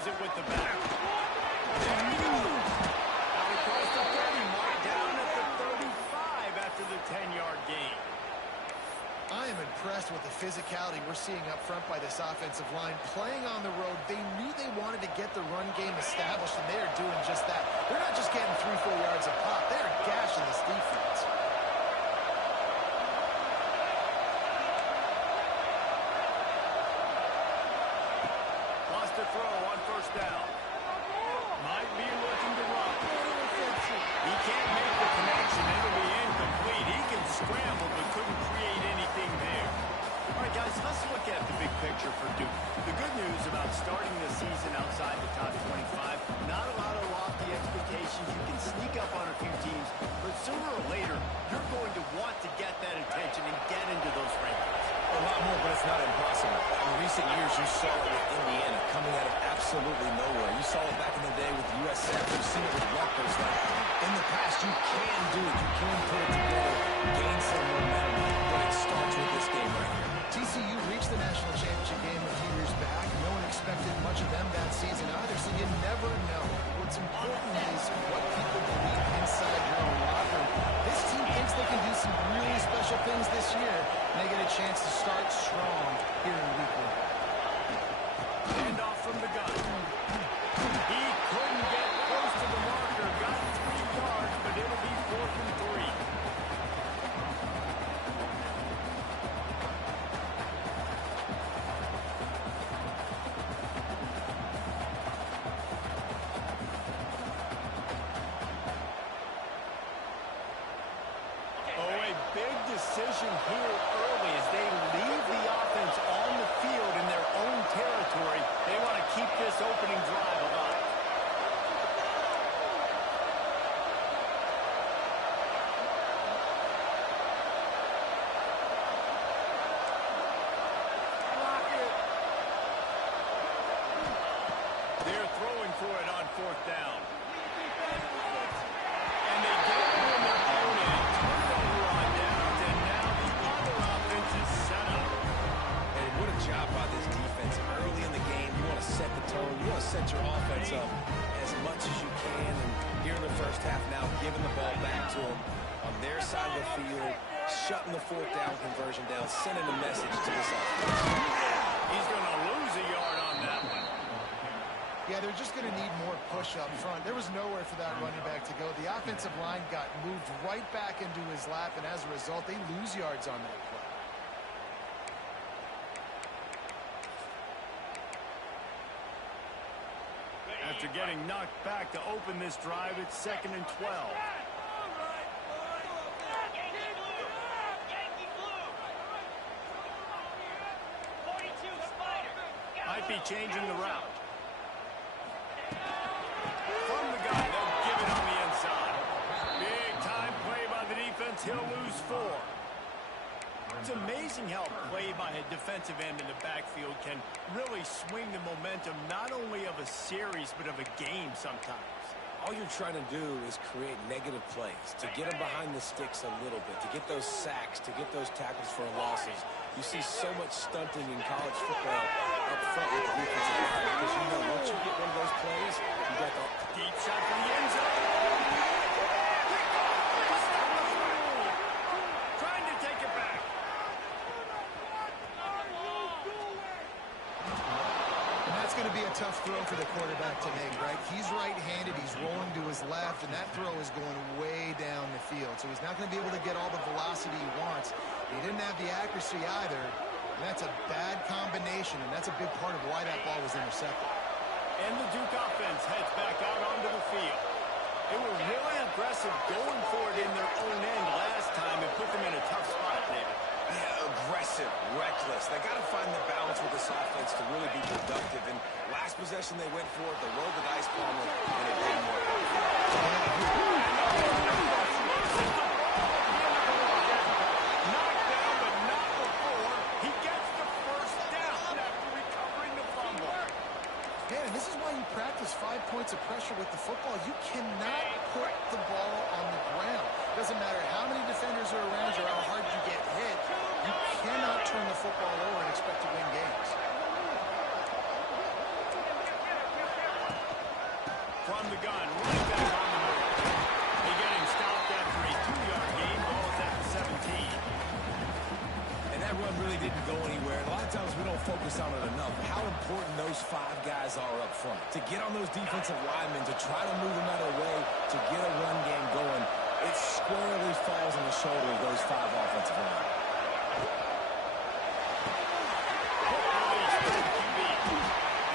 leaves it with the back. There you go. Out across the 30 mark, down at the 35 after the 10-yard gain. I am impressed with the physicality we're seeing up front by this offensive line. Playing on the road, they knew they wanted to get the run game established, and they are doing just that. They're not just getting 3-4 yards a pop. They are gashing this defense. Lost a throw on first down. Might be looking to run. He can't make the connection. It'll be incomplete. He can scramble, but couldn't create anything there. All right, guys, let's look at the big picture for Duke. The good news about starting the season outside the top 25, not a lot of lofty expectations. You can sneak up on a few teams, but sooner or later, you're going to want to get that attention and get into those rankings. A lot more, but it's not impossible. In recent years, you saw it with Indiana coming out of absolutely nowhere. You saw it back in the day with USF. You've seen it with Rutgers. Like, in the past, you can do it. You can put it together, gain some momentum, but it starts with this game right here. TCU reached the national championship game a few years back. No one expected much of them that season either, so you never know. What's important is what people believe inside your own locker room. This team thinks they can do some really special things this year, and they get a chance to start strong here in week 1. Hand off from the gun. He couldn't get close to the marker. Got 3 yards, but it'll be 4th and 3. Decision here early as they leave the offense on the field in their own territory. They want to keep this opening drive alive. They're throwing for it on 4th down. And they get it in their own end. Turnover on downs, and now the other offense is set up. And what a job by this defense. Early in the game, you want to set the tone. You want to set your offense up as much as you can. And here in the first half now, giving the ball back to them on their side of the field, shutting the 4th down conversion down, sending a message to this offense. He's going to lose a yard on that one. Yeah, they're just going to need more push up front. There was nowhere for that running back to go. The offensive line got moved right back into his lap, and as a result, they lose yards on that play. After getting knocked back to open this drive, it's 2nd and 12. Might be changing the route. From the gun, they'll give it on the inside. Big time play by the defense. He'll lose 4. It's amazing how a play by a defensive end in the backfield can really swing the momentum not only of a series but of a game sometimes. All you're trying to do is create negative plays, to get them behind the sticks a little bit, to get those sacks, to get those tackles for losses. You see so much stunting in college football up front with the defensive line because you know once you get one of those plays, you got the deep shot from the end zone. Trying to take it back. And that's going to be a tough throw for the quarterback to make, right? He's right-handed, he's rolling to his left, and that throw is going way down the field. So he's not going to be able to get all the velocity he wants. He didn't have the accuracy either, and that's a bad combination, and that's a big part of why that ball was intercepted. And the Duke offense heads back out onto the field. They were really aggressive going for it in their own end last time and put them in a tough spot, David. Yeah, aggressive, reckless. They got to find the balance with this offense to really be productive. And last possession they went for it, they rolled the dice palmer, and it didn't work. Knocked down, but not before. He gets the first down after recovering the fumble. Man, and this is why you practice 5 points of pressure with the football. You cannot put the ball on the ground. Doesn't matter how many defenders are around you or how hard you get hit. You cannot turn the football over and expect to win games. from the gun, right back on the move. They get him stopped after a 2-yard gain. Ball is at the 17. And that run really didn't go anywhere. And a lot of times we don't focus on it enough. How important those 5 guys are up front. To get on those defensive linemen, to try to move them out of the way, to get a run game going, it squarely falls on the shoulder of those 5 offensive linemen.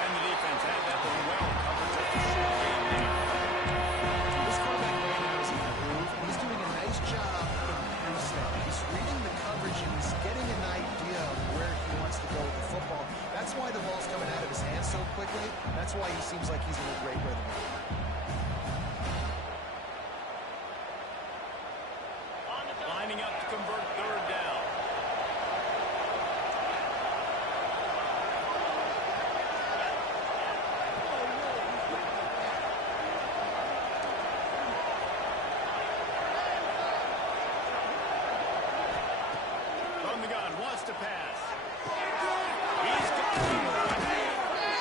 And the defense had that one well covered. Just a short game there. This quarterback right now is in the groove. He's doing a nice job in pre-snap. He's reading the coverage and he's getting an idea of where he wants to go with the football. That's why the ball's coming out of his hands so quickly. That's why he seems like he's in a great rhythm. Lining up to convert 3rd down. From the gun, wants to pass. He's got it.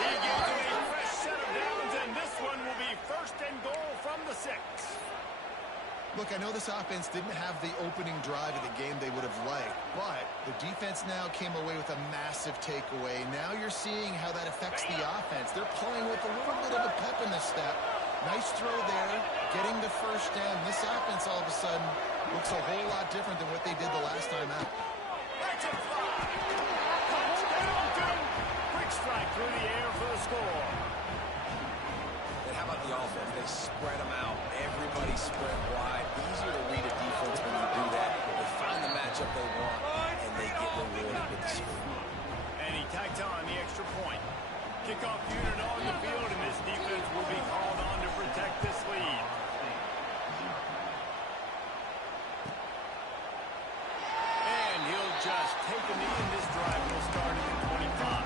He gives him a fresh set of downs, and this one will be 1st and goal from the 6. Look, I know this offense didn't have the opening drive of the game they would have liked, but the defense now came away with a massive takeaway. Now you're seeing how that affects the offense. They're playing with a little bit of a pep in the step. Nice throw there, getting the 1st down. This offense all of a sudden looks a whole lot different than what they did the last time out. That's a fly. Touchdown, Tim. Quick strike through the air for the score. And how about the offense? They spread them out. Everybody spread wide. Easier to read a defense when you do that. They find the matchup they want, and they get rewarded with the score. And he tacks on the extra point. Kickoff unit on the field, and this defense will be called on to protect this lead. And he'll just take a knee, and this drive will start at the 25.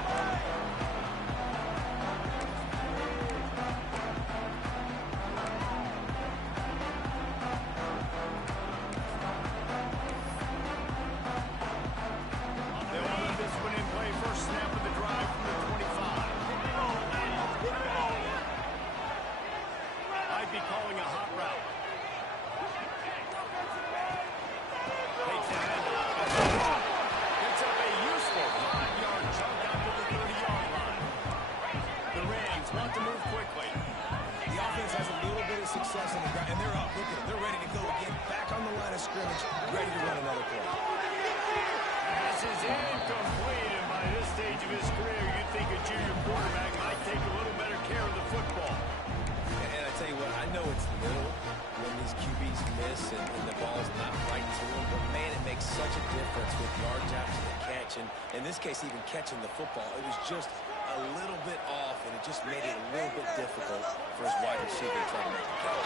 Success on the ground, and they're up. Look at them. They're ready to go again. Back on the line of scrimmage, ready to run another play. Pass is incomplete, and by this stage of his career, you'd think a junior quarterback might take a little better care of the football. And I tell you what, I know it's little when these QBs miss and the ball's not right to them, but man, it makes such a difference with yards after the catch, and in this case, even catching the football. It was just a little bit off, and it just made it a little bit difficult for his wide receiver to try to make the catch.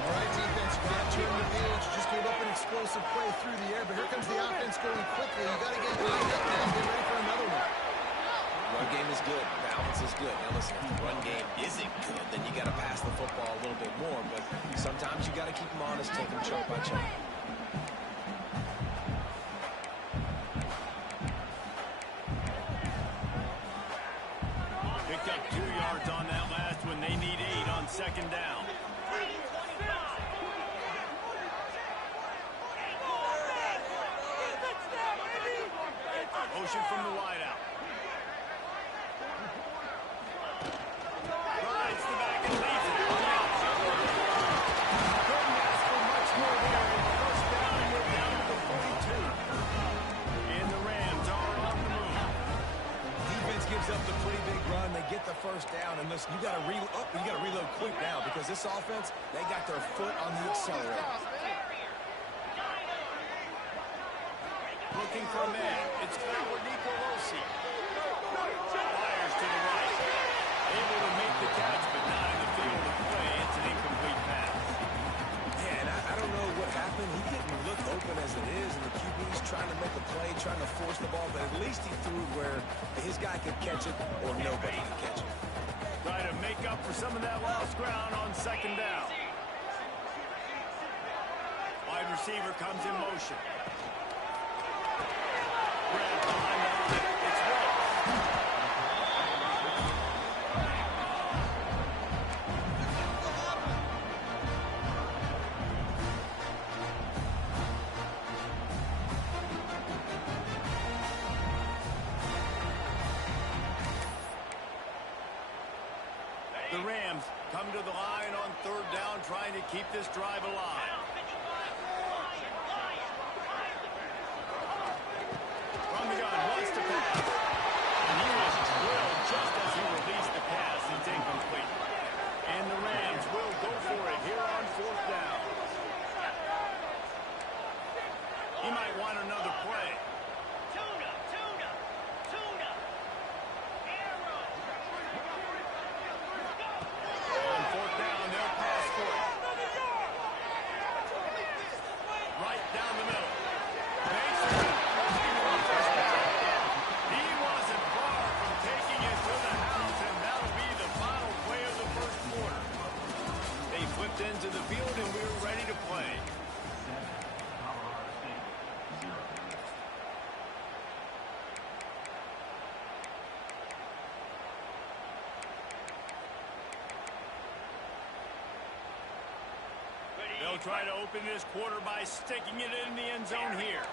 All right, defense, you got to turn the page. Just gave up an explosive play through the air, but here comes the offense going quickly. You got to get lined up now. Get ready for another one. Run game is good. Balance is good. Now listen, if the run game isn't good, then you got to pass the football a little bit more. But sometimes you got to keep them honest, take them chunk by chunk. Picked up 2 yards on that last one. They need 8 on 2nd down. Motion from the wideout. Rides the back and leaves it on the outside. Couldn't ask for much more there. With 1st down, and we're down to the 42. And the Rams are on the move. Defense gives up the pretty big run. They get the 1st down, and listen, you got to reload quick now because this offense, they got their foot on the accelerator. Looking for a man. It's forward Nicolosi. Fires to the right. Able to make the catch, but not in the field of play. It's an incomplete pass. Yeah, and I don't know what happened. He didn't look open as it is, and the QB's trying to make a play, trying to force the ball, but at least he threw where his guy could catch it or nobody could catch it. Try to make up for some of that lost ground on 2nd down. Wide wide receiver comes in motion. Grab behind the line. It's Ross. The Rams come to the line on third down, trying to keep this drive alive. From the gun, wants to pass. And he was drilled just as he released the pass. It's incomplete. And the Rams will go for it here on fourth down. He might want another play. On fourth down, they'll pass for it. Right down the middle. He wasn't far from taking it to the house, and that'll be the final play of the first quarter. They flipped into the field, and we were ready to play. They'll try to open this quarter by sticking it in the end zone here.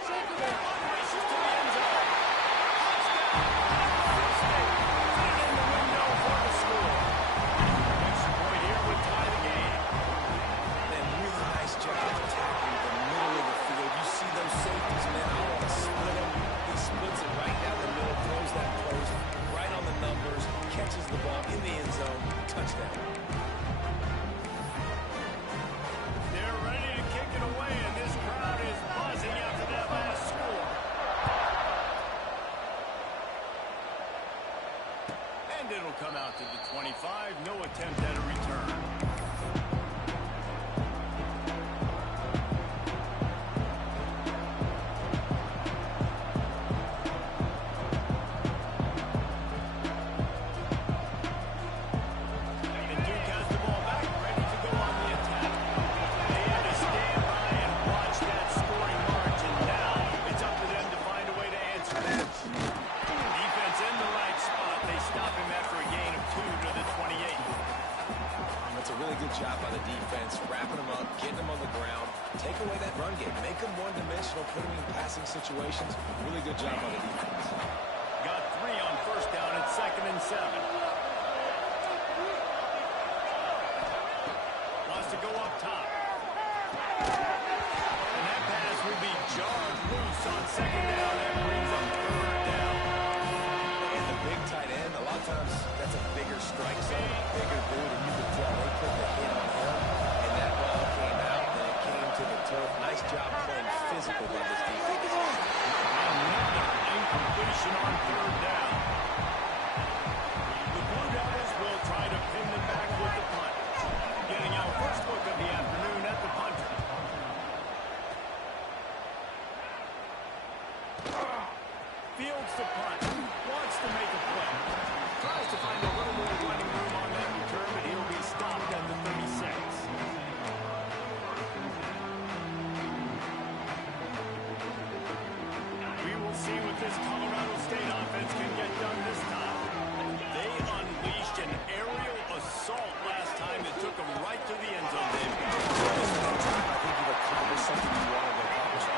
Races to the end zone. In the window for the score. Extra point here would tie the game. And really nice job attacking the middle of the field. You see those safeties, man. I want to split them. He splits it right down the middle, throws that post right on the numbers, catches the ball in the end zone, touchdown. They're ready to kick it away, and this crowd is buzzing after that last score. And it'll come out to the 25. No attempt at a return. And Duke has the ball back, ready to go on the attack. They had to stand by and watch that scoring march, and now it's up to them to find a way to answer that. Defense in the right spot. They stop him after a gain of 2 to the 28. That's a really good job by the defense, wrapping them up, getting them on the ground, take away that run game, make them one-dimensional, put them in passing situations. Really good job by the defense. Got 3 on first down at 2nd and 7. Wants to go up top. And that pass will be jarred loose on 2nd down. That brings up 3rd down. And the big tight end, a lot of times that's a bigger strike zone, a bigger dude, and you could tell they put the hit on him, and that ball came out, and it came to the turf. Nice job playing physical by this defense. Another incompletion on 3rd down. The Blue Devils will try to pin them back with the punt. Getting our first look of the afternoon at the punter. Fields the punt. Wants to make a play. Tries to find a little more running room on that return, but he'll be stopped at the 36. We will see what this Colorado State offense can get done this time. They unleashed an aerial assault last time that took them right to the end zone. I think you've accomplished something you wanted to accomplish.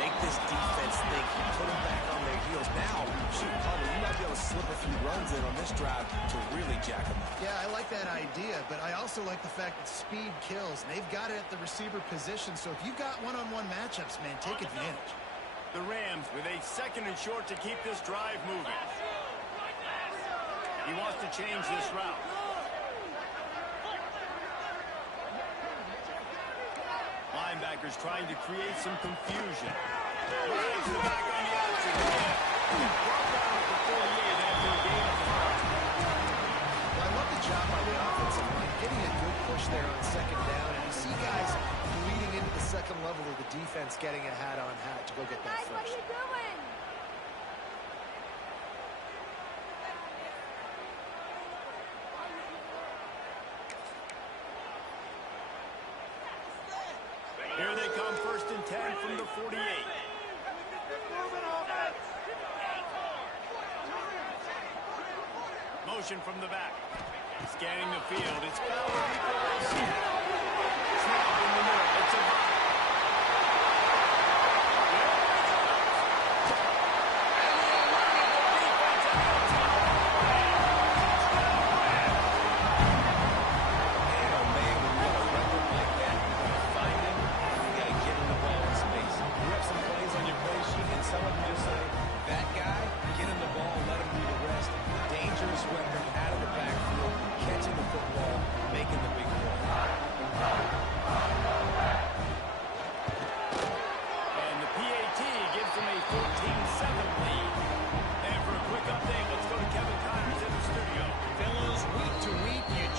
Make this defense think, put them back on their heels. Now, shoot, Palmer, you might be able to slip a few runs in on this drive to really jack them up. Yeah, I like that idea, but I also like the fact that speed kills. And they've got it at the receiver position, so if you've got one-on-one matchups, man, take advantage. The Rams with a 2nd and short to keep this drive moving. He wants to change this route. Linebackers trying to create some confusion. Rides the back on the option. Brought down at the 48 after a gain of 5. Well, I love the job by the offensive line, getting a good push there on 2nd down, and you see guys bleeding into the second level of the defense getting a hat-on-hat to go get that Guys, what are first. you doing? motion from the back. Scanning the field. It's Snap in the middle. It's a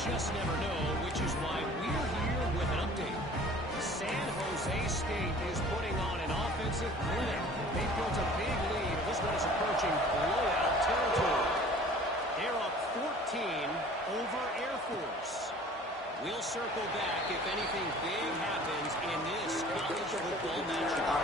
just never know, which is why we're here with an update. San Jose State is putting on an offensive clinic. They've built a big lead. This one is approaching blowout territory. They're up 14 over Air Force. We'll circle back if anything big happens in this college football matchup.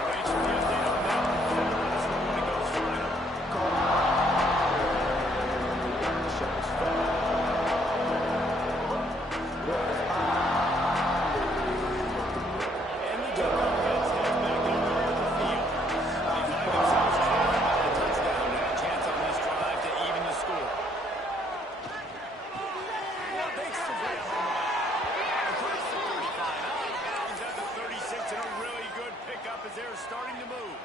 Starting to move.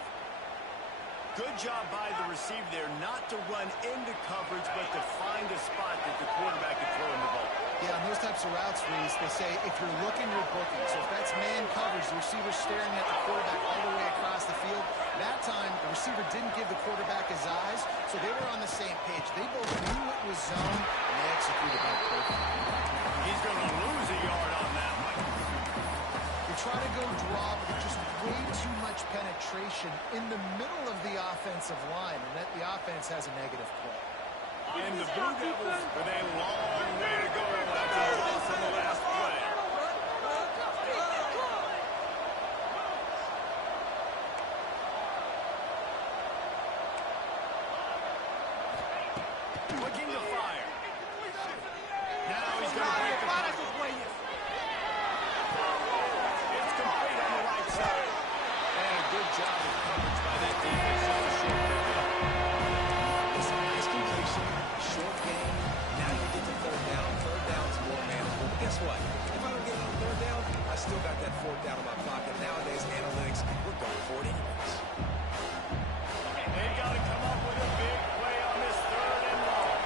Good job by the receiver there not to run into coverage, but to find a spot that the quarterback can throw in the ball. Yeah, on those types of routes, Reese, they say if you're looking, you're booking. So if that's man coverage, the receiver's staring at the quarterback all the way across the field. That time, the receiver didn't give the quarterback his eyes, so they were on the same page. They both knew it was zone, and they executed that perfectly. He's going to lose a yard on that one. They try to go draw, but there's just way too much penetration in the middle of the offensive line, and that the offense has a negative play. And the Blue Devils with a long way to go after the loss on the last play. Looking to fire. Now he's going to break the pocket. It's complete on the right side. And a good job of coverage by that defense. Just a short pickup. It's a nice completion, short game. Now you get to third down. Third down's more manageable. But guess what? If I don't get it on third down, I still got that fourth down in my pocket. Nowadays, analytics, we're going for it anyways. They got to come up with a big play on this third and long.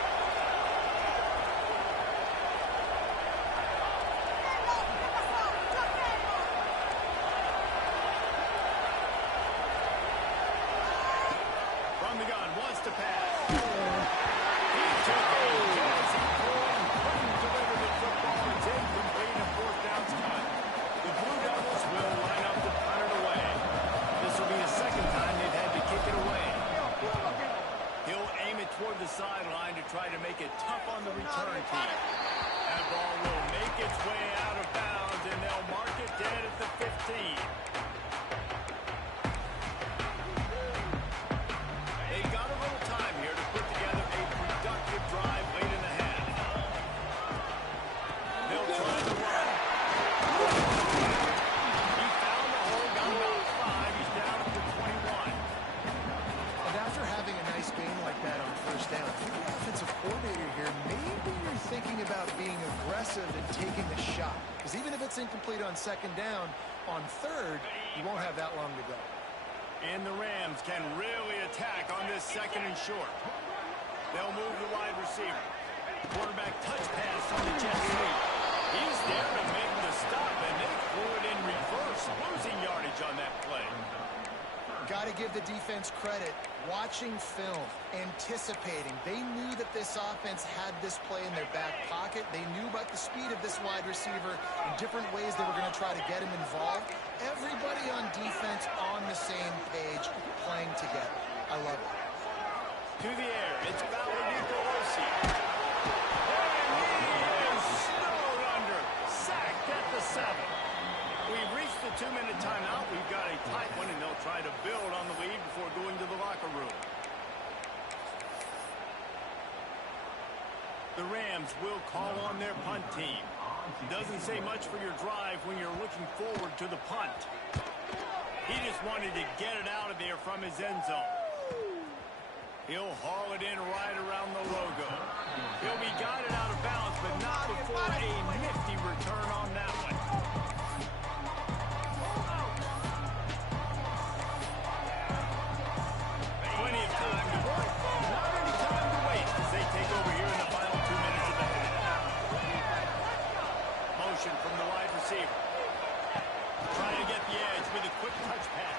From the gun, wants to pass. He took a chance. He couldn't deliver the football. It's incomplete, and fourth down's cut. The Blue Devils will line up to punt it away. This will be the second time they've had to kick it away. He'll aim it toward the sideline to try to make it tough on the return team. That ball will make its way out of bounds, and they'll mark it dead at the 15. They got a little time here to put together a productive drive late in the half. They'll try to run. He found the hole, got about 5. He's down to 21. And after having a nice game like that on first down, if you're the offensive coordinator here, maybe you're thinking about being aggressive and taking a shot. Because even if it's incomplete on second down, on third, you won't have that long to go. And the Rams can really attack on this second and short. They'll move the wide receiver. Quarterback touch pass on the jet sweep. He's there to make the stop, and they threw it in reverse, losing yardage on that play. Got to give the defense credit. Watching film, anticipating. They knew that this offense had this play in their back pocket. They knew about the speed of this wide receiver and different ways they were going to try to get him involved. Everybody on defense on the same page, playing together. I love it. To the air, it's Valadito-Osi. And he is snowed under. Sacked at the 7. We've reached the 2-minute timeout. We've got a tight one, and they'll try to build on the lead before going to the locker room. The The Rams will call on their punt team. Doesn't say much for your drive when you're looking forward to the punt. He just wanted to get it out of there from his end zone. He'll haul it in right around the logo. He'll be guided out of bounds, but not before a nifty return on that one. Plenty of time to work. Not any time to waste as they take over here in the final 2 minutes of the half. Motion from the wide receiver. Trying to get the edge with a quick touch pass.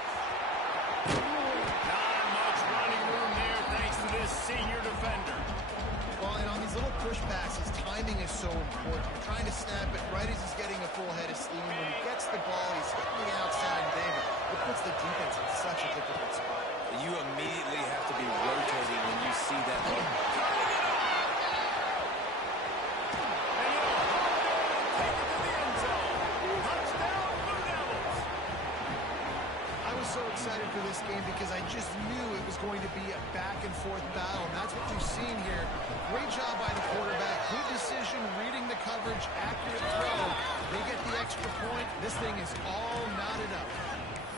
Not much running room there thanks to this senior defender. Well, and on these little push passes, timing is so important. You're trying to snap it right as he's getting a full head of steam. When he gets the ball, he's hitting the outside, David. It puts the defense in such a difficult spot. You immediately have to be rotating when you see that look. So excited for this game because I just knew it was going to be a back-and-forth battle, and that's what we've seen here. Great job by the quarterback, good decision, reading the coverage, accurate throw. They get the extra point. This thing is all knotted up.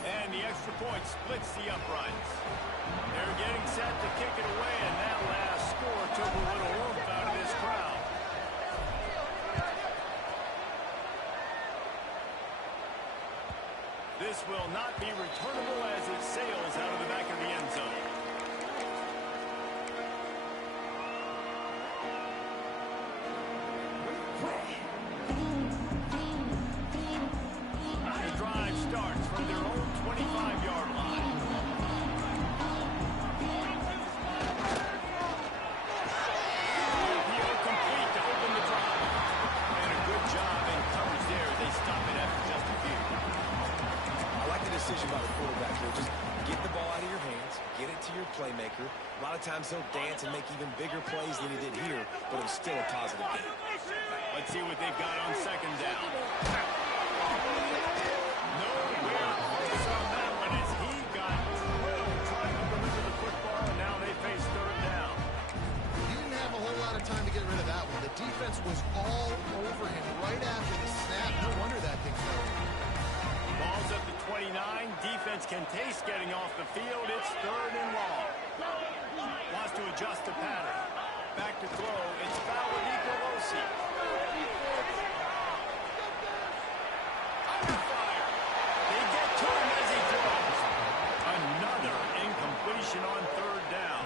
And the extra point splits the uprights. They're getting set to kick it away, and that last score took a little oomph out of this crowd. This will not be returnable as it sails out of the back of the end zone. The drive starts from their own 25-yard line. RPO complete to open the drive. And a good job in coverage there. They stop it after just a few. I like the decision by the quarterback here. Just get the ball out of your hands, get it to your playmaker. A lot of times he'll dance and make even bigger plays than he did here, but it was still a positive game. Let's see what they've got on second down. Nowhere close on that one as he got drilled trying to deliver the football, and now they face third down. He didn't have a whole lot of time to get rid of that one. The defense was all over him right after the snap. No wonder that thing fell. Ball's up to 29. Defense can taste getting off the field. It's third and long. Wants to adjust the pattern. Back to throw. It's foul with Nicolosi. Under fire. They get to him as he throws. Another incompletion on third down.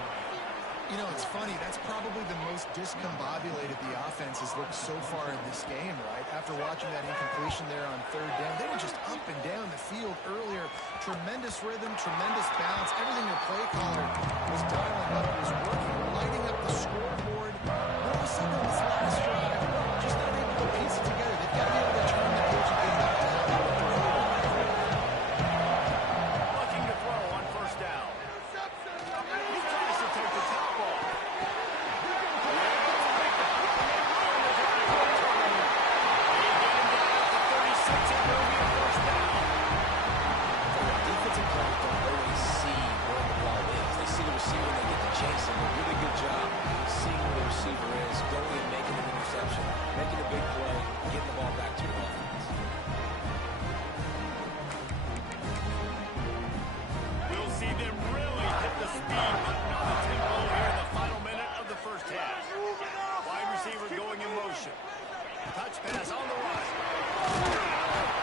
You know, it's funny. That's probably the most discombobulated the offense has looked so far in this game, right? After watching that incompletion there on third down, they were just up and down the field earlier. Tremendous rhythm, tremendous balance. Everything their play caller was dialing up was working, lighting up the scoreboard. All of a sudden, this last drive, just not able to piece it together. They've got to be able to turn the page and get back to how they were doing. Looking to throw on first down. He tries to take the top off. Defensive players don't always see where the ball is. They see the receiver, they get to chase him. They do a good job seeing where the receiver is, going and making an interception, making a big play, getting the ball back to your offense. We'll see them really hit the speed button on the tempo here in the final minute of the first half. Wide receiver going in motion. Touch pass on the run.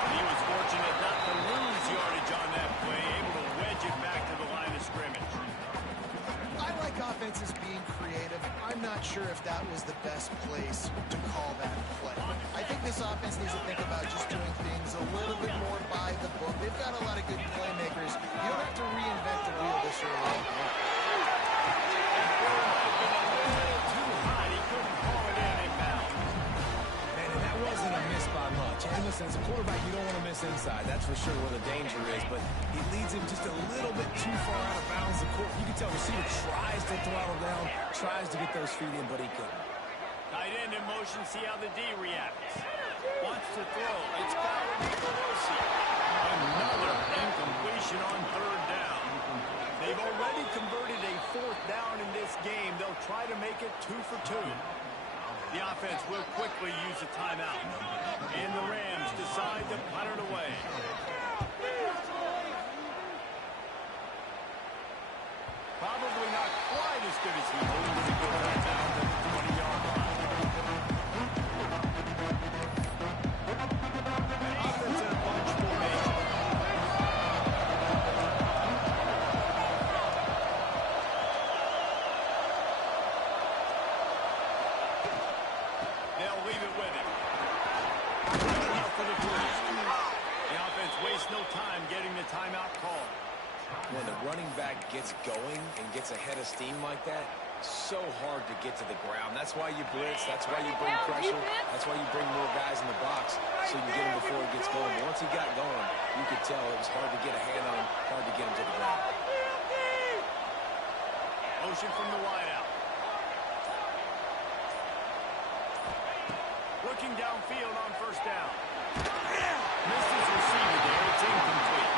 He was fortunate not to lose yardage on that play, able to wedge it back to the line of scrimmage. I like offenses being creative. I'm not sure if that was the best place to call that play. I think this offense needs to think about just doing things a little bit more by the book. They've got a lot of good playmakers. You don't have to reinvent the wheel this early on. Too high, he couldn't call it in bounds. Man, and that wasn't a miss by much. And listen, as a quarterback, you don't want to miss inside. That's for sure where the danger is. But he leads him just a little bit too far out of bounds. You can tell the receiver tries to throttle down, tries to get those feet in, but he couldn't. Tight end in motion, see how the D reacts. Wants to throw. It's foul with Nicolosi. Another incompletion on third down. They've already converted a fourth down in this game. They'll try to make it 2 for 2. The offense will quickly use a timeout. And the Rams decide to punt it away. Probably not quite as good as he hoped when he goes out down to the 20-yard line. Offense in a bunch formation. They'll leave it with him. Out for the boost. The offense wastes no time getting the timeout call. When the running back gets going and gets ahead of steam like that, so hard to get to the ground. That's why you blitz. That's why you bring pressure. That's why you bring more guys in the box so you can get him before he gets going. But once he got going, you could tell it was hard to get a hand on him, hard to get him to the ground. Motion from the wideout. Looking downfield on first down. Misses receiver there. It's incomplete.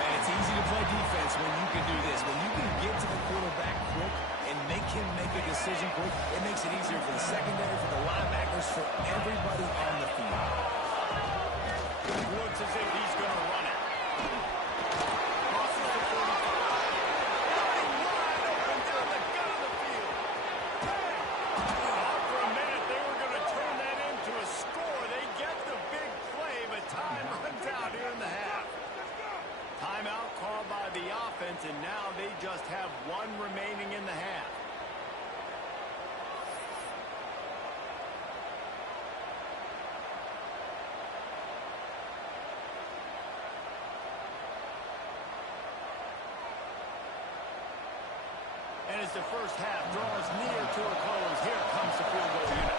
Man, it's easy to play defense when you can do this. When you can get to the quarterback quick and make him make a decision quick, it makes it easier for the secondary, for the linebackers, for everybody on the field. Looks as if he's going to run it. Crosses the 45. Wide open down the gut of the field. For a minute, they were going to turn that into a score. They get the big play, but time runs out here in the half. Timeout called by the offense, and now they just have one remaining in the half. And as the first half draws near to a close, here comes the field goal unit.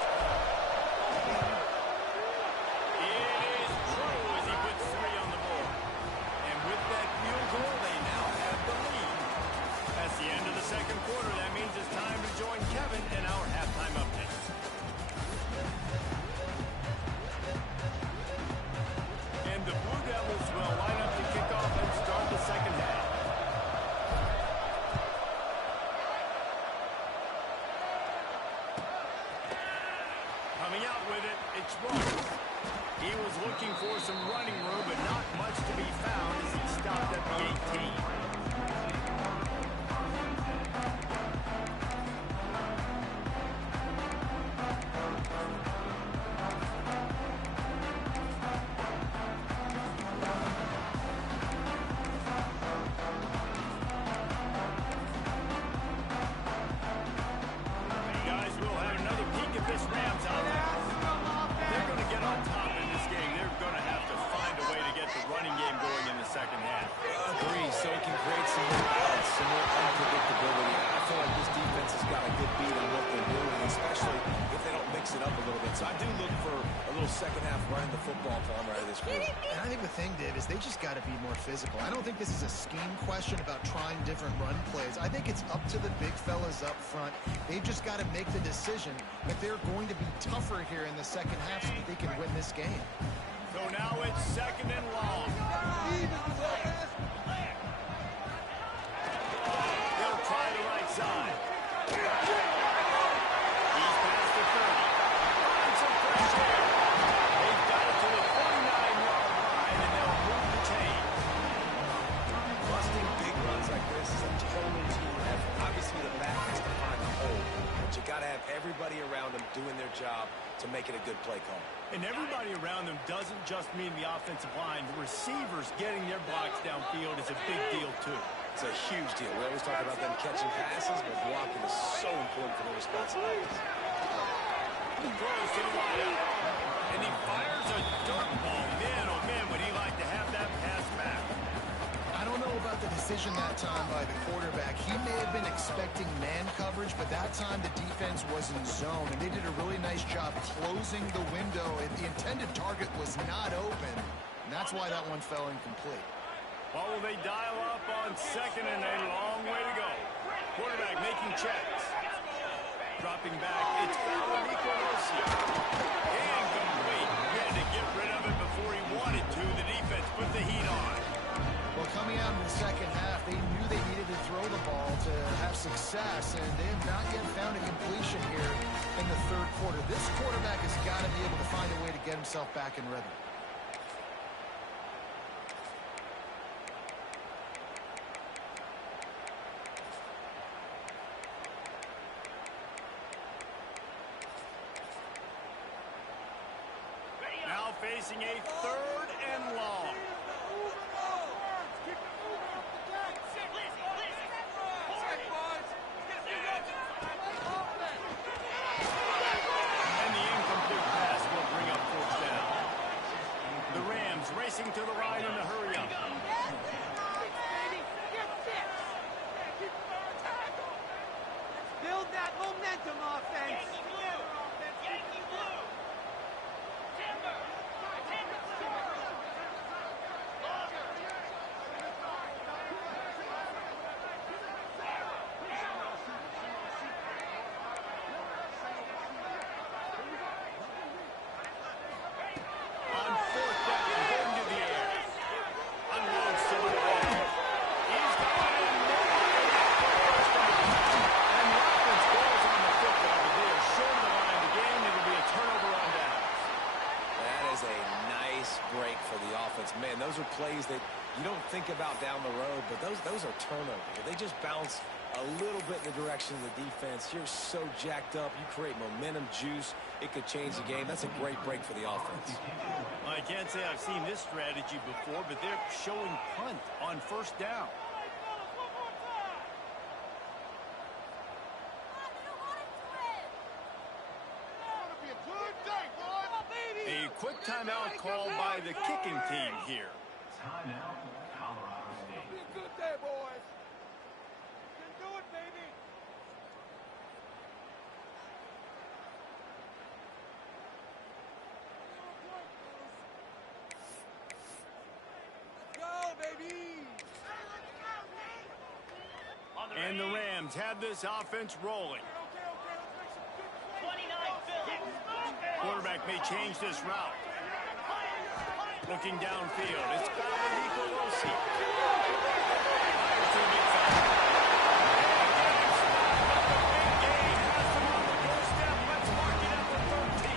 It is true as he puts 3 on the board. And with that field goal, they now have the lead. That's the end of the second quarter. That means it's time to join Kevin in our halftime updates. And the Blue Devils will line up to kick off and start the second half. Coming out with it, it's Ross. He was looking for some running room, but not much to be found as he stopped at the 18. Hey guys, we'll have another peek at this Rams offense. They're going to get on top in this game. They're going to have to find a way to get the running game going in the second half. Agree, so it can create some more balance, some more unpredictability. I feel like this defense has got a good beat on what they're doing, especially if they don't mix it up a little bit. So I do look for a little second half running the football palm right of this group. And I think the thing, Dave, is they just got to be more physical. I don't think this is a scheme question about trying different run plays. I think it's up to the big fellas up front. They've just got to make the decision that they're going to be tougher here in the second half so that they can win this game. So now it's second and long. They'll try the right side. He's past the 30. Finds some fresh air. They've got it to the 49-yard line, and they'll move the chains. Busting big runs like this is a total team effort. Obviously, the back has to find the hole, but you got to have everybody around them doing their job to make it a good play call. And everybody around them doesn't just mean the offensive line. The receivers getting their blocks downfield is a big deal, too. It's a huge deal. We always talk about them catching passes, but blocking is so important for their responsibilities. Throws to the wideout. And he fires a dirt ball. Man, oh man, would he like to have that pass back. I don't know about the decision that time by the quarterback. He may have been expecting man coverage, but that time the defense was in zone, and they did a really nice job closing the window. The intended target was not open, and that's why that one fell incomplete. What will they dial up on second and a long way to go? Quarterback making checks. Dropping back, it's Valerico. Incomplete. He had to get rid of it before he wanted to. The defense put the heat on. Well, coming out in the second half, they knew they needed to throw the ball to have success, and they have not yet found a completion here in the third quarter. get himself back in rhythm. Now facing a 3rd and long. And the incomplete pass will bring up 4th down. The Rams racing to the line in a hurry up. Build that momentum offense. Yankee blue. Timber. On 4th down, going to the air. Unloads to the right. He's got it in and the offense goes on the football, but they are short of the line of the game. It'll be a turnover on downs. That is a nice break for the offense. Man, those are plays that you don't think about down the road, but those are turnovers. They just bounce a little bit in the direction of the defense. You're so jacked up. You create momentum, juice. It could change the game. That's a great break for the offense. Well, I can't say I've seen this strategy before, but they're showing punt on 1st down. A quick timeout called by the kicking team here. Timeout, Colorado State. Be a good day, boys. You can do it, baby. Let's go, baby. And the Rams have this offense rolling. Quarterback may change this route. Looking downfield. It's Nico Rossi. Fires to the big side. Has them on the doorstep. Let's mark it up for 13.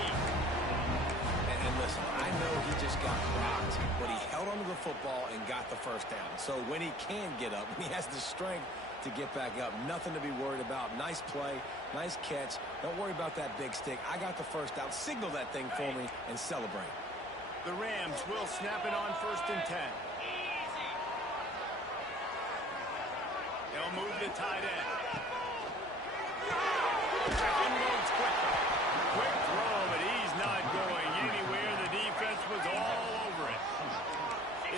And listen, I know he just got rocked, but he held onto the football and got the 1st down. So when he can get up, when he has the strength to get back up, nothing to be worried about. Nice play, nice catch. Don't worry about that big stick. I got the 1st down. Signal that thing for me and celebrate. The Rams will snap it on 1st and 10. They'll move the tight end. Unloads quickly. Quick throw, but he's not going anywhere. The defense was all over it.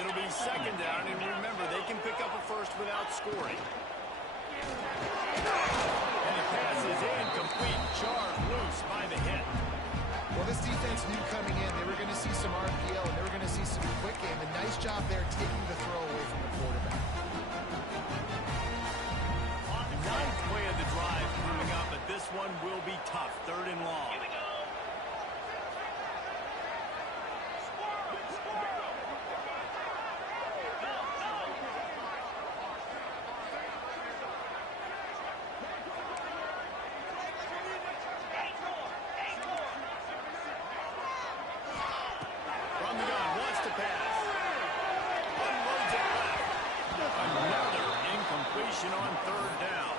It'll be 2nd down, and remember, they can pick up a 1st without scoring. And the pass is incomplete. Jarred loose by the hit. Well, this defense knew coming in they were going to see some RPO and they were going to see some quick game. A nice job there taking the throw away from the quarterback. 9th play of the drive coming up, but this one will be tough. 3rd and long. Here we go. From the gun, wants to pass. Unloads it left. Another incompletion on 3rd down.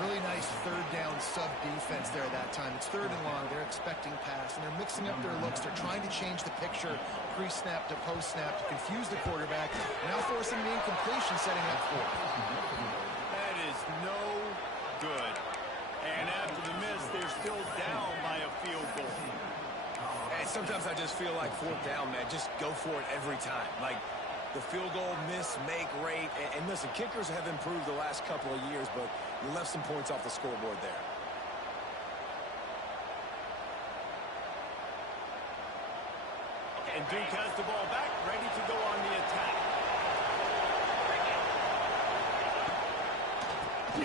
Really nice 3rd down sub defense there that time. It's 3rd and long. They're expecting pass, and they're mixing up their looks. They're trying to change the picture pre-snap to post-snap to confuse the quarterback. Now forcing the incompletion, setting up 4th. That is no good. And after the miss, they're still down by a field goal. And sometimes I just feel like 4th down, man, just go for it every time. Like the field goal miss, make rate. And listen, kickers have improved the last couple of years, but you left some points off the scoreboard there. And Duke has the ball back, ready to go on the attack.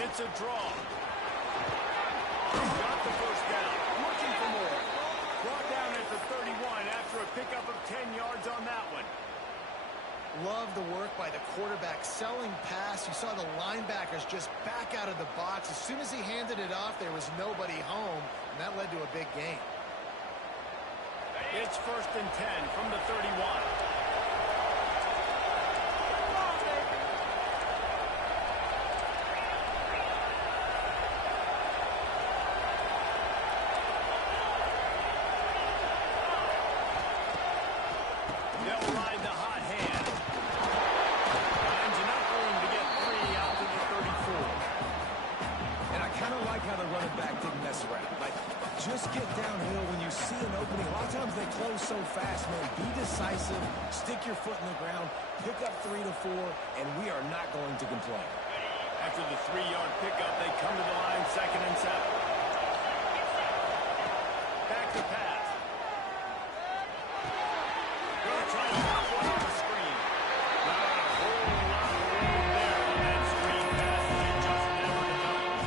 It's a draw. Got the 1st down. Looking for more. Brought down at the 31 after a pickup of 10 yards on that one. Love the work by the quarterback, selling pass. You saw the linebackers just back out of the box. As soon as he handed it off, there was nobody home, and that led to a big gain. It's 1st and 10 from the 31. They'll ride the hot hand. Finds enough room to get 3 out to the 34. And I kind of like how the running back didn't mess around. Like, just get downhill when you see an opening. A lot of times they close so fast, man. Be decisive, stick your foot in the ground, pick up 3 to 4, and we are not going to complain. After the 3-yard pickup, they come to the line 2nd and 7. Back to pass. Gonna try to put on the screen. Not a whole lot of room there on that screen pass. They just never develop.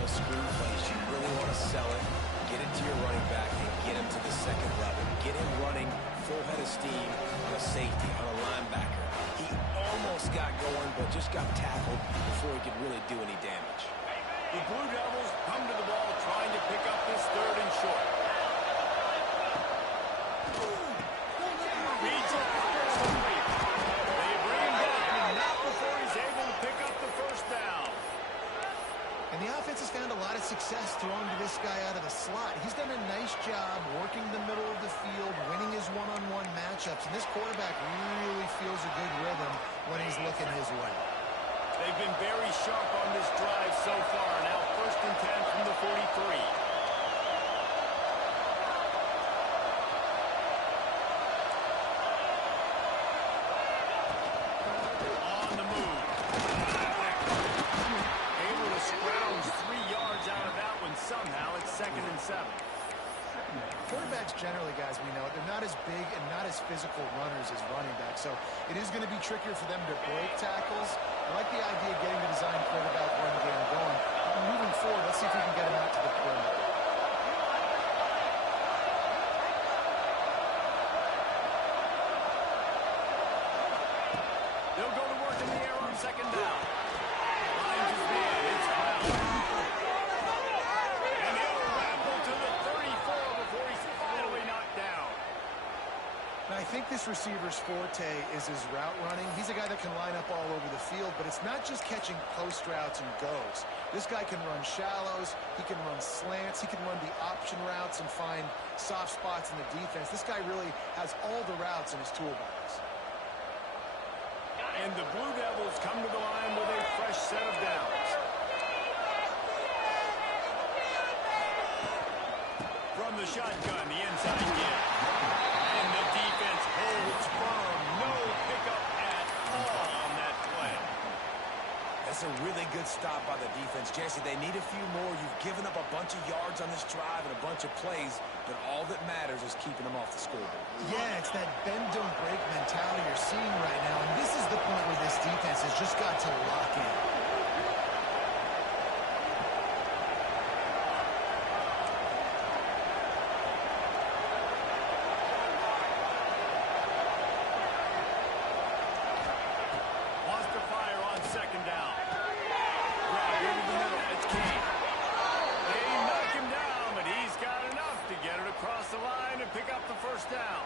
Those screen plays, you really want to sell it, get it to your running back, and get him to the 2nd level. Get him running full head of steam on a safety, on a linebacker. He almost got going, but just got tackled before he could really do any damage. The Blue Devils come to the ball trying to pick up this 3rd and short. Reads it. They bring him down, and not before he's able to pick up the 1st down. And the offense has found a lot of success throwing to this guy out of the slot. He's done a nice job working the middle of the field, winning his one-on-one matchups, and this quarterback really feels a good rhythm when he's looking his way. They've been very sharp on this drive so far. Now 1st and 10 from the 43. On the move. Able to scrounge 3 yards out of that one somehow. It's 2nd and 7. Quarterbacks generally, guys, we know, they're not as big and not as physical runners as running backs, so it is going to be trickier for them to break tackles. I like the idea of getting the design quarterback run game going. Moving forward, let's see if we can get him out to the perimeter. They'll go to work in the air on 2nd down. Finds his man. It's Brown. And he'll ramble to the 34 before he's finally knocked down. Now, I think this receiver's forte is his route running. He's a guy that can line up all over the field, but it's not just catching post routes and goes. This guy can run shallows, he can run slants, he can run the option routes and find soft spots in the defense. This guy really has all the routes in his toolbox. And the Blue Devils come to the line with a fresh set of downs. From the shotgun, the inside give. And the defense holds firm. No pickup at all on that play. That's a really good stop by the defense. Jesse, they need a few more. You've given up a bunch of yards on this drive and a bunch of plays, but all that matters is keeping them off the scoreboard. Yeah, it's that bend, don't break mentality you're seeing right now, and this is the point where this defense has just got to lock in. Wants to fire on 2nd down. Grab into the middle. It's King. They knock him down, but he's got enough to get it across the line and pick up the 1st down.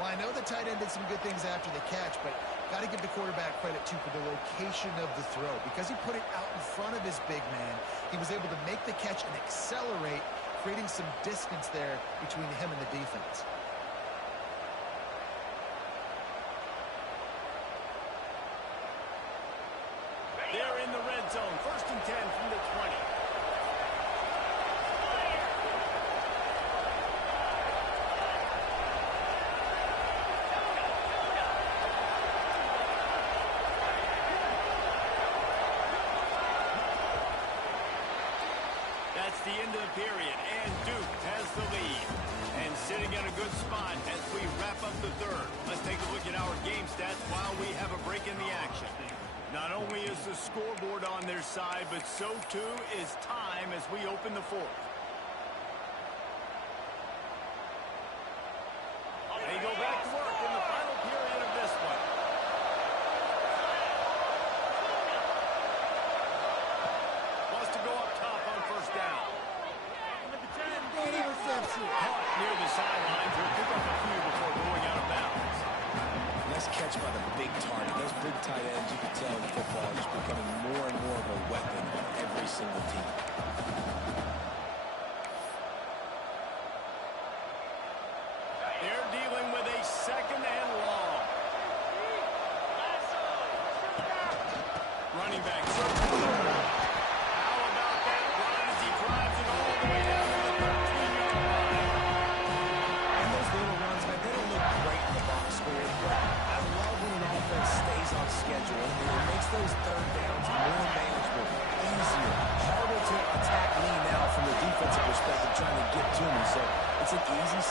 Well, I know the tight end did some good things after the catch, but got to give the quarterback credit, too, for the location of the throw. Because he put it out in front of his big man, he was able to make the catch and accelerate, creating some distance there between him and the defense. They're in the red zone. 1st and 10 from the 20. That's the end of the period, and Duke has the lead. And sitting in a good spot as we wrap up the 3rd. Let's take a look at our game stats while we have a break in the action. Not only is the scoreboard on their side, but so too is time as we open the 4th. They go back to work in the final period of this one. Wants to go up top on 1st down. Caught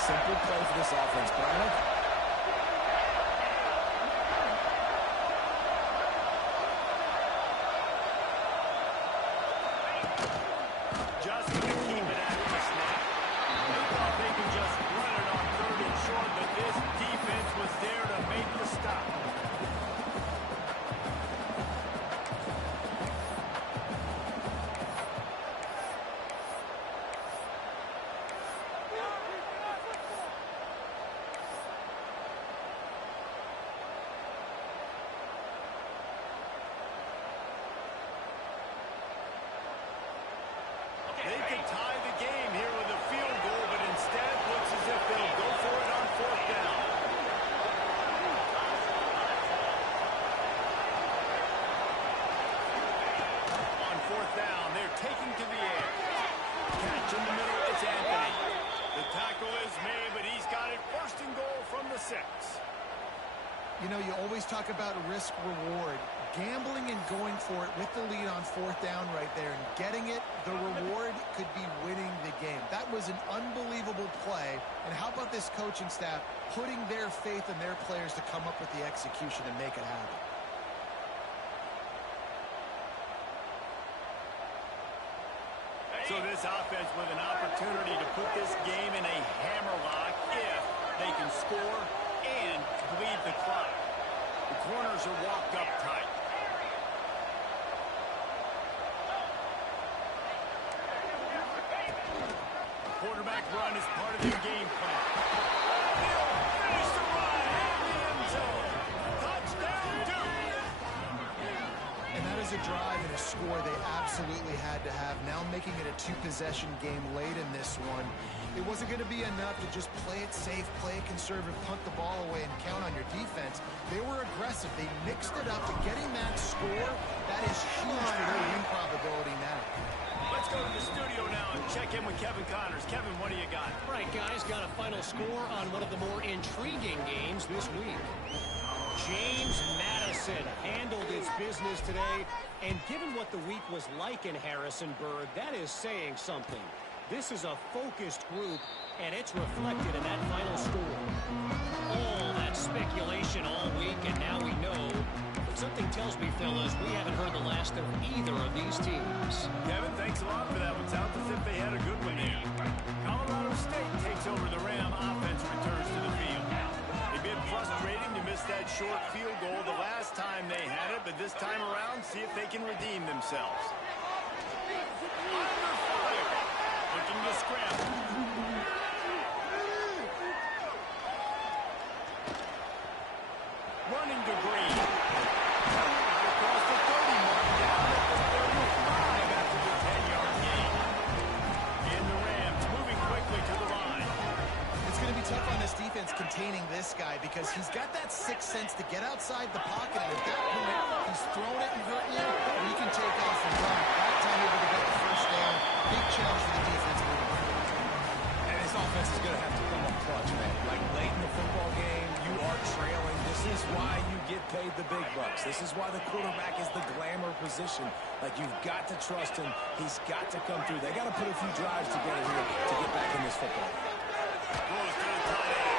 simple play for this offense, Brian. Just to keep it at the snap. They thought they could just run it on 3rd and short, but this defense was there to make the stop. They could tie the game here with a field goal, but instead looks as if they'll go for it on 4th down. On 4th down, they're taking to the air. Catch in the middle, it's Anthony. The tackle is made, but he's got it 1st and goal from the 6. You know, you always talk about risk-reward. Gambling and going for it with the lead on 4th down right there and getting it, the reward could be winning the game. That was an unbelievable play. And how about this coaching staff putting their faith in their players to come up with the execution and make it happen? So this offense with an opportunity to put this game in a hammerlock if they can score and bleed the clock. The corners are walked up tight. Quarterback run is part of their game plan. They'll finish the run in the end zone. Touchdown, Duke! And that is a drive and a score they absolutely had to have. Now making it a 2-possession game late in this one. It wasn't going to be enough to just play it safe, play it conservative, punt the ball away, and count on your defense. They were aggressive. They mixed it up. To getting that score, that is huge for their win probability now. Let's go to the studio now and check in with Kevin Connors. Kevin, what do you got? All right, guys, got a final score on one of the more intriguing games this week. James Madison handled its business today, and given what the week was like in Harrisonburg, that is saying something. This is a focused group, and it's reflected in that final score. All that speculation all week, and now we know. But something tells me, fellas, we haven't heard the last of either of these teams. Kevin, thanks a lot for that one. Sounds as if they had a good one there. Colorado State takes over the Ram. Offense returns to the field. They've been frustrating to miss that short field goal the last time they had it, but this time around, see if they can redeem themselves. Under fire. Looking to scramble. Running to Green. Across the 30 mark, down at the 35 after the 10-yard gain. And the Rams moving quickly to the line. It's going to be tough on this defense containing this guy because he's got that sixth sense to get outside the pocket, and at that point, he's thrown it and hurt you, and he can take off and run. That time able to get the 1st down. Big challenge for the defense moving forward. And this offense is going to have to come up clutch, man. Like late in the football game, you are trailing. This is why you get paid the big bucks. This is why the quarterback is the glamour position. Like, you've got to trust him. He's got to come through. They got to put a few drives together here to get back in this football. Goes to the tight end.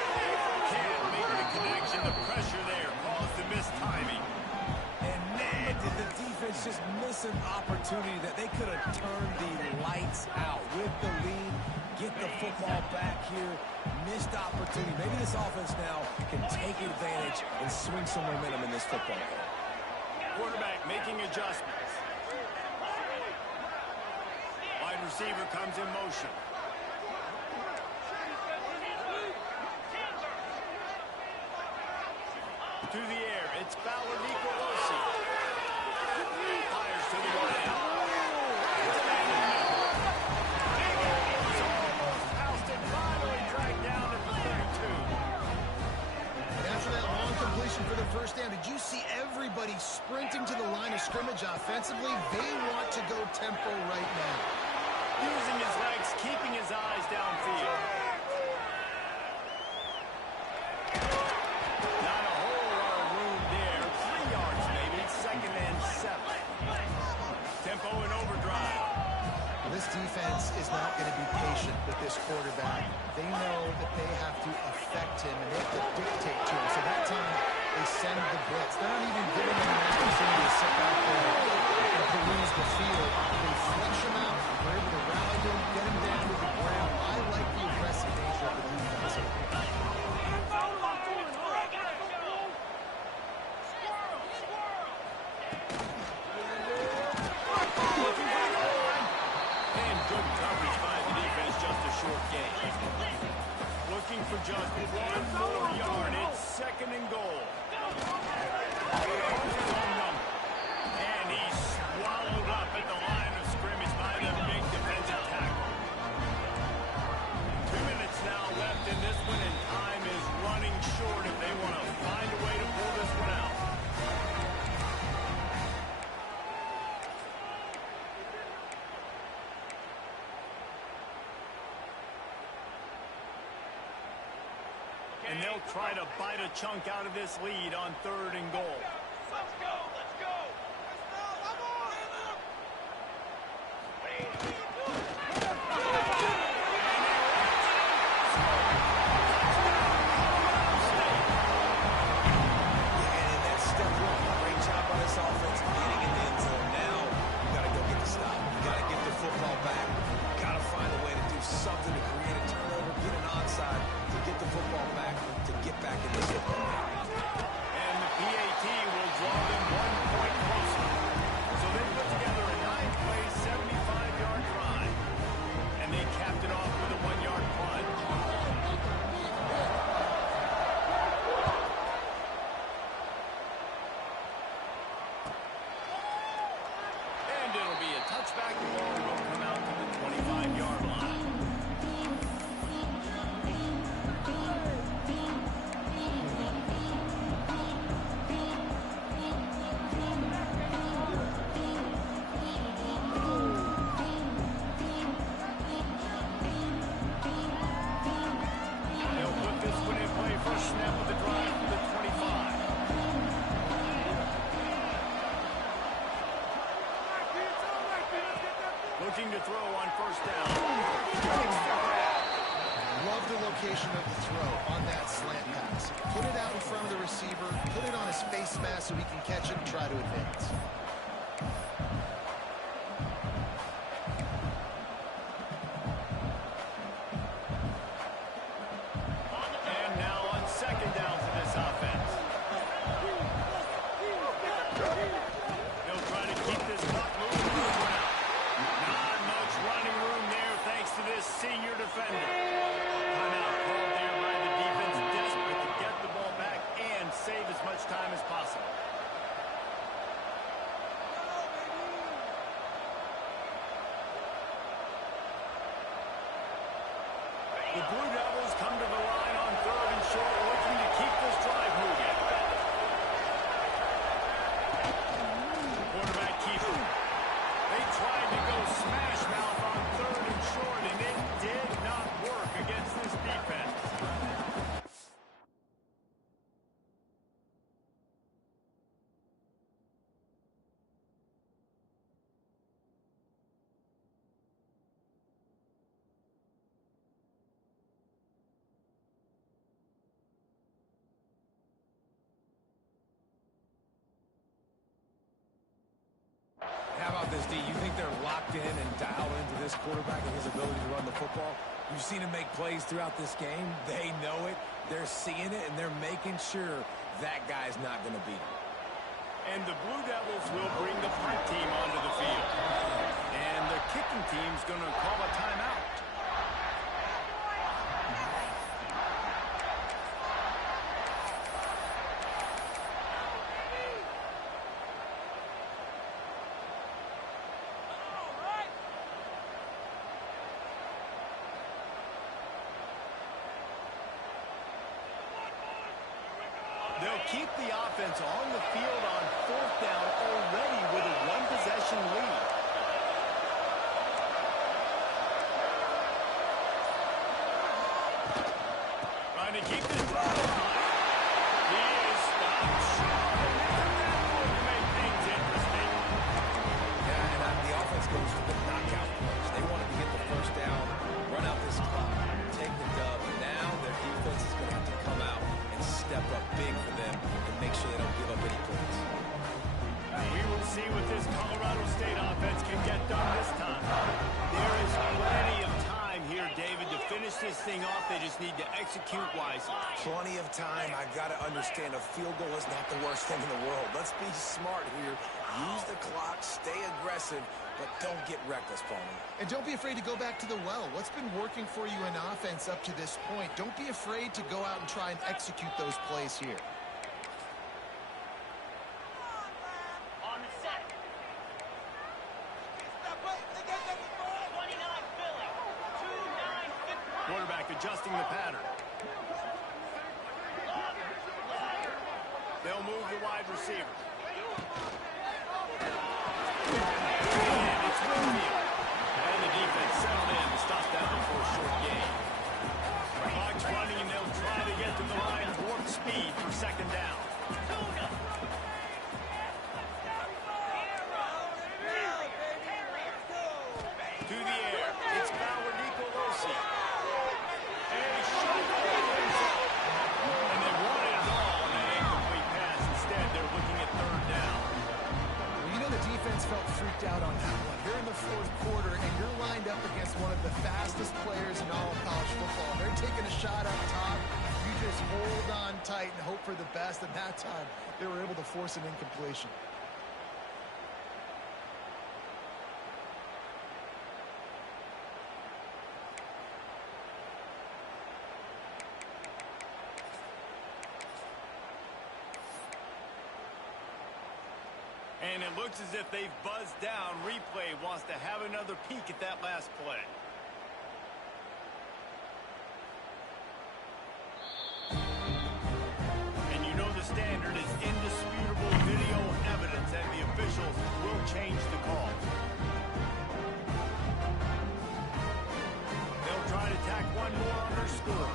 Can't make the connection. The pressure there caused the missed timing. And man, did the defense just miss an opportunity that they could have turned the lights out with the lead, get the football back here. Missed opportunity. Maybe this offense now can take advantage and swing some momentum in this football game. Quarterback making adjustments. Wide receiver comes in motion. To the air, it's Fowler Nicolosi. Fires to the right. It's a man in the middle. Nicolosi almost housed it, finally dragged down at the 32. And after that long completion for the 1st down, did you see everybody sprinting to the line of scrimmage offensively? They want to go tempo right now. Using his legs, keeping his eyes downfield. Not a whole lot of room there. 3 yards maybe. 2nd and 7. Tempo and overdrive. This defense is not not going to be patient with this quarterback. They know that they have to affect him and they have to dictate to him. So that time, they send the blitz. They're not even giving him an opportunity to sit back there and peruse the field. They flush him out. They're able to rally him, get him down to the ground. I like the aggressive nature of the defense here. Good coverage by the defense, just a short gain. Looking for just one more yard. It's second and goal. And he's swallowed up at the line of scrimmage by the big defensive tackle. 2 minutes now left in this one, and time is running short if they want to find a way to pull this one out. And they'll try to bite a chunk out of this lead on third and goal. Let's go! Let's go! Come on! And that's step one. Great job by this offense getting in the end zone. Now, you got to go get the stop. You got to get the football back. Got to find a way to do something to create a turnover, get an onside, to get the football back, to get back in this football game. And the PAT will draw them 1 point closer. So they put together a 9-play, 75-yard drive. And they capped it off with a 1-yard punt. And it'll be a touchback. The ball will come out to the 25-yard line. They'll put this one in play. First snap of the drive to the 25. Looking to throw on first down. Love the location of the throw on that slant pass. Put it out in front of the receiver, put it on his face mask so he can catch it and try to advance. And now on second down for this offense. They'll try to keep this clock moving to the ground. Not much running room there thanks to this senior defender. Timeout called there by the defense, desperate to get the ball back and save as much time as possible. The Blue Devils come to the line on third and short, looking to keep this drive moving. Quarterback keeper. They tried to go smash mouth on third and short, and it did not work against this defense. How about this, D? You think they're locked in and dialed into this quarterback and his ability to run the football? You've seen him make plays throughout this game. They know it. They're seeing it, and they're making sure that guy's not going to beat him. And the Blue Devils will bring the punt team onto the field. And the kicking team's going to call a timeout. They'll keep the offense on the field on fourth down already with a one-possession lead. Trying to keep this drive alive. He is stopped short. To make things interesting. Yeah, and the offense goes for the knockout punch. They wanted to get the first down thing off, they just need to execute wisely. Plenty of time. I got to understand a field goal is not the worst thing in the world. Let's be smart here. Use the clock, stay aggressive, but don't get reckless, Palmer. And don't be afraid to go back to the well. What's been working for you in offense up to this point? Don't be afraid to go out and try and execute those plays here. On the set. Quarterback adjusting the pattern. They'll move the wide receiver. And it's Hoopin. And the defense settled in to stop that before a short gain. Clock's running, and they'll try to get to the line at warp speed for second down. To the air. It's Bauer Nicolosi. And he shot the end zone. And they wanted it all on that incomplete pass. Instead, they're looking at third down. Well, you know the defense felt freaked out on that one. You're in the fourth quarter, and you're lined up against one of the fastest players in all of college football. They're taking a shot up top. You just hold on tight and hope for the best. And that time, they were able to force an incompletion. And it looks as if they've buzzed down. Replay wants to have another peek at that last play. And you know the standard is indisputable video evidence, and the officials will change the call. They'll try to tack one more on their score.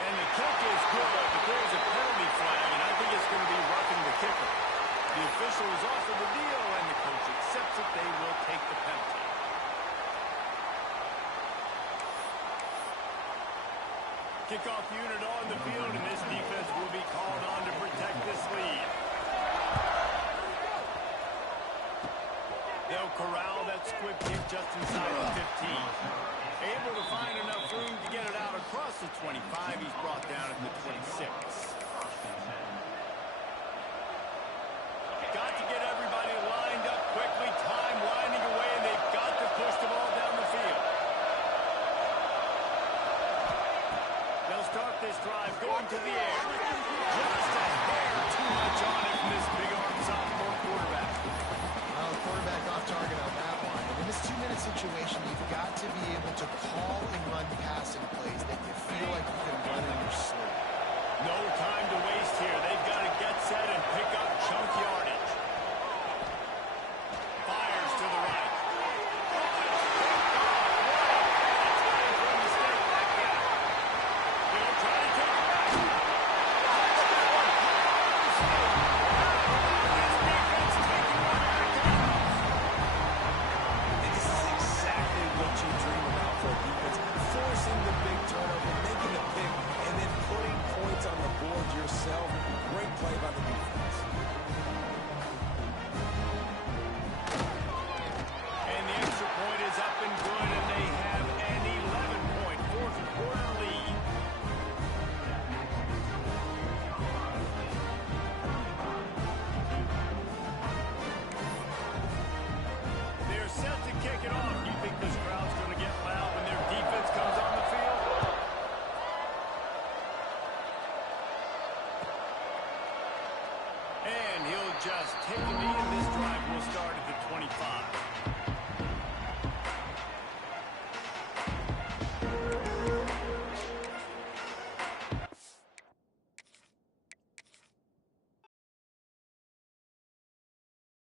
And the kick is good, but there's a penalty flag, and I think it's going to be roughing the kicker. The official is offered the deal, and the coach accepts it. They will take the penalty. Kickoff unit on the field, and this defense will be called on to protect this lead. They'll corral that squib kick just inside the 15. Able to find enough room to get it out across the 25. He's brought down at the 26. Got to get everybody lined up quickly. Time winding away, and they've got to push the ball down the field. They'll start this drive going to the air. Just a hair too much on it from this big-arm sophomore quarterback. Well, quarterback off target on that one. And in this two-minute situation, you've got to be able to call and run passing plays that you feel like you can run in your sleep. No time to waste here. They've got to get set and pick up chunk yardage. Fires to the right. They'll try to take it back. This defense taking one back down. And this is exactly what you dream about for a defense. Forcing the big turnover, making a pick, and then putting points on the board yourself. Great play by the defense. And the extra point is up and good, and they have an 11-point fourth quarter lead. They're set to kick it off. Do you think this crowd's going to get loud when their defense comes on the field? And he'll just take a knee, and this drive will start at the 25.